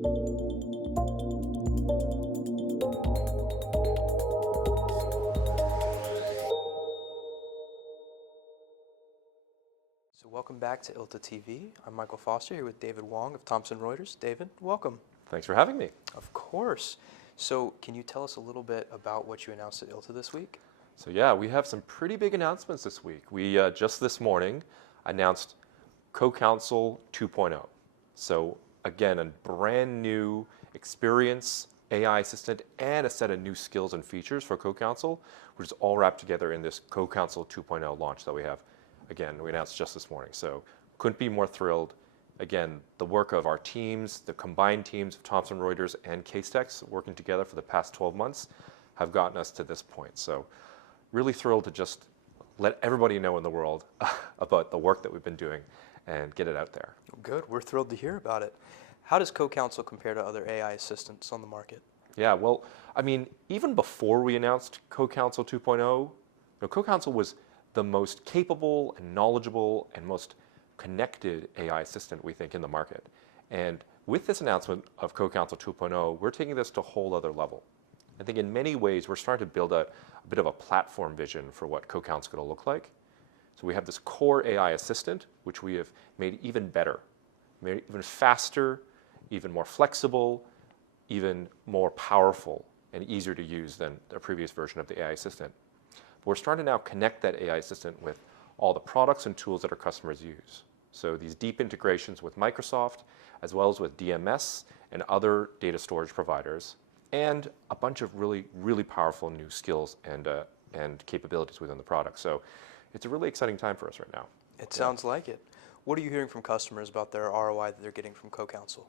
So welcome back to ILTA TV. I'm Michael Foster here with David Wong of Thompson Reuters. David, welcome. Thanks for having me. Of course. So can you tell us a little bit about what you announced at ILTA this week? So yeah, we have some pretty big announcements this week. We just this morning announced CoCounsel 2.0. So again, a brand new experience, AI assistant, and a set of new skills and features for CoCounsel, which is all wrapped together in this CoCounsel 2.0 launch that we have. Again, we announced just this morning. So couldn't be more thrilled. Again, the work of our teams, the combined teams of Thompson Reuters and Casetext working together for the past 12 months have gotten us to this point. So really thrilled to just let everybody know in the world about the work that we've been doing and get it out there. Good. We're thrilled to hear about it. How does CoCounsel compare to other AI assistants on the market? Yeah, well, I mean, even before we announced CoCounsel 2.0, CoCounsel was the most capable and knowledgeable and most connected AI assistant, we think, in the market. And with this announcement of CoCounsel 2.0, we're taking this to a whole other level. I think in many ways, we're starting to build a bit of a platform vision for what CoCounsel is going to look like. So we have this core AI assistant, which we have made even better, made even faster, even more flexible, even more powerful and easier to use than the previous version of the AI assistant. But we're starting to now connect that AI assistant with all the products and tools that our customers use. So these deep integrations with Microsoft, as well as with DMS and other data storage providers, and a bunch of really, really powerful new skills and capabilities within the product. So it's a really exciting time for us right now. It sounds like it. What are you hearing from customers about their ROI that they're getting from CoCounsel?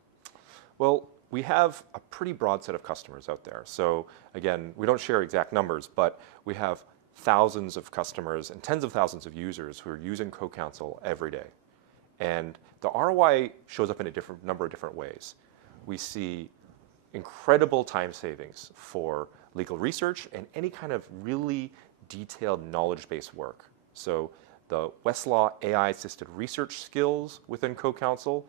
Well, we have a pretty broad set of customers out there. So again, we don't share exact numbers, but we have thousands of customers and tens of thousands of users who are using CoCounsel every day. And the ROI shows up in a number of different ways. We see incredible time savings for legal research and any kind of really detailed knowledge-based work. So the Westlaw AI-assisted research skills within CoCounsel,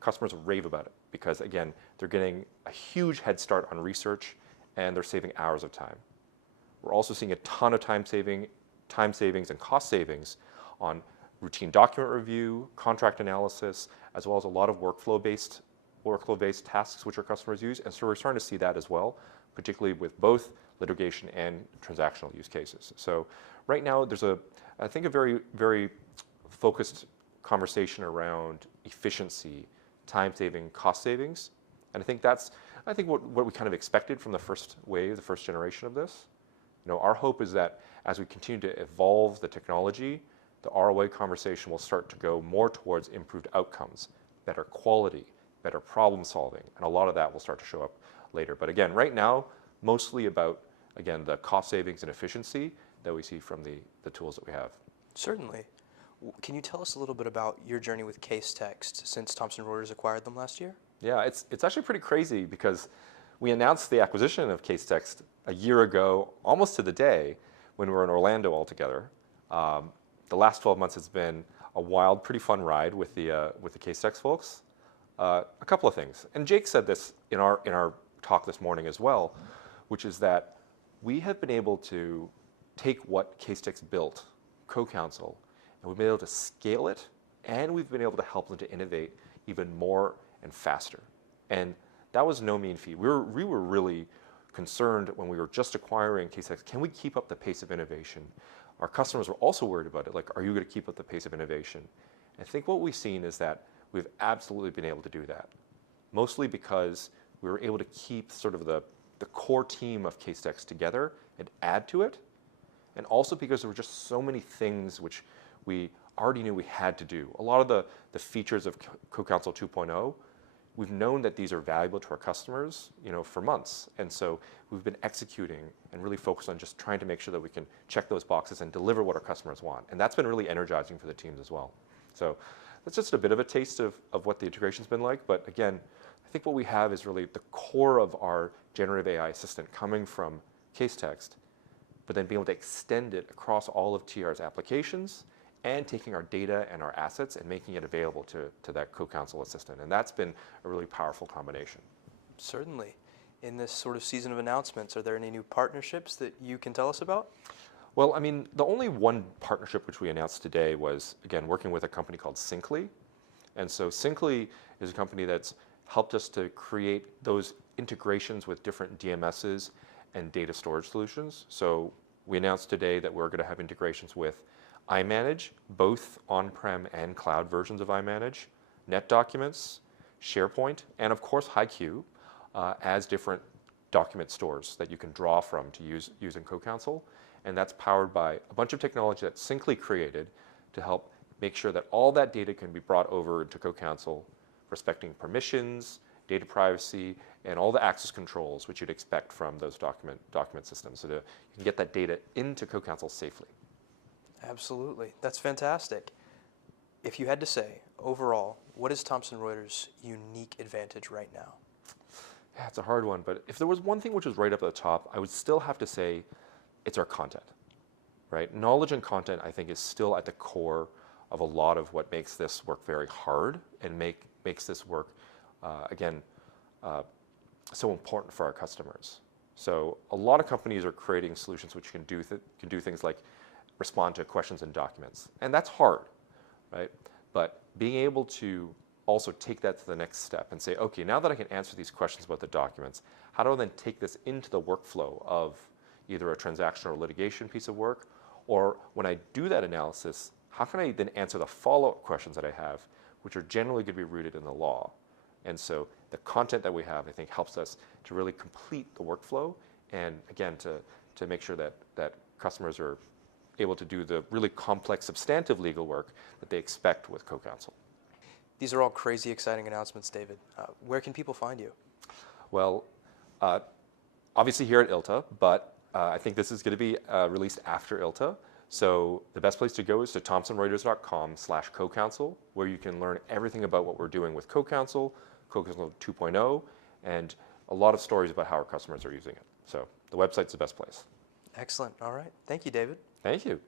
customers rave about it because, again, they're getting a huge head start on research and they're saving hours of time. We're also seeing a ton of time savings and cost savings on routine document review, contract analysis, as well as a lot of workflow-based tasks which our customers use. And so we're starting to see that as well, particularly with both litigation and transactional use cases. So right now there's I think a very, very focused conversation around efficiency, time saving, cost savings. And I think that's what we kind of expected from the first wave, the first generation of this. Our hope is that as we continue to evolve the technology, the ROI conversation will start to go more towards improved outcomes, better quality, better problem solving, and a lot of that will start to show up later. But again, right now, mostly about, again, the cost savings and efficiency that we see from the tools that we have. Certainly. Can you tell us a little bit about your journey with Casetext since Thompson Reuters acquired them last year? Yeah, it's actually pretty crazy because we announced the acquisition of Casetext a year ago, almost to the day, when we were in Orlando all together. The last 12 months has been a wild, pretty fun ride with the Casetext folks. A couple of things, and Jake said this in our talk this morning as well, which is that we have been able to take what Casetext built, CoCounsel, and we've been able to scale it, and we've been able to help them to innovate even more and faster. And that was no mean feat. We were really concerned when we were just acquiring Casetext, can we keep up the pace of innovation? Our customers were also worried about it, like, are you going to keep up the pace of innovation? I think what we've seen is that we've absolutely been able to do that, mostly because we were able to keep sort of the core team of Casetext together and add to it, and also because there were just so many things which we already knew we had to do. A lot of the features of CoCounsel 2.0, we've known that these are valuable to our customers, for months, and so we've been executing and really focused on just trying to make sure that we can check those boxes and deliver what our customers want, and that's been really energizing for the teams as well. So that's just a bit of a taste of what the integration's been like, but again, I think what we have is really the core of our generative AI assistant coming from Casetext, but then being able to extend it across all of TR's applications and taking our data and our assets and making it available to that CoCounsel assistant. And that's been a really powerful combination. Certainly. In this sort of season of announcements, are there any new partnerships that you can tell us about? Well, I mean, the only one partnership which we announced today was, again, working with a company called Syncly. And so Syncly is a company that's helped us to create those integrations with different DMSs and data storage solutions. So we announced today that we're going to have integrations with iManage, both on-prem and cloud versions of iManage, NetDocuments, SharePoint, and of course HiQ as different document stores that you can draw from to use in CoCounsel. And that's powered by a bunch of technology that Syncly created to help make sure that all that data can be brought over into CoCounsel, respecting permissions, data privacy, and all the access controls which you'd expect from those document systems. So you can get that data into CoCounsel safely. Absolutely. That's fantastic. If you had to say, overall, what is Thomson Reuters' unique advantage right now? Yeah, it's a hard one, but if there was one thing which was right up at the top, I would still have to say it's our content, right? Knowledge and content, I think, is still at the core of a lot of what makes this work very hard and makes this work, so important for our customers. So a lot of companies are creating solutions which can do things like respond to questions in documents, and that's hard, right? But being able to also take that to the next step and say, okay, now that I can answer these questions about the documents, how do I then take this into the workflow of either a transaction or litigation piece of work, or when I do that analysis, how can I then answer the follow-up questions that I have, which are generally going to be rooted in the law? And so the content that we have, I think, helps us to really complete the workflow, and again, to make sure that customers are able to do the really complex substantive legal work that they expect with CoCounsel. These are all crazy exciting announcements, David. Where can people find you? Well, obviously here at ILTA, but I think this is going to be released after ILTA. So the best place to go is to thomsonreuters.com/CoCounsel, where you can learn everything about what we're doing with CoCounsel, CoCounsel 2.0, and a lot of stories about how our customers are using it. So the website's the best place. Excellent. All right. Thank you, David. Thank you.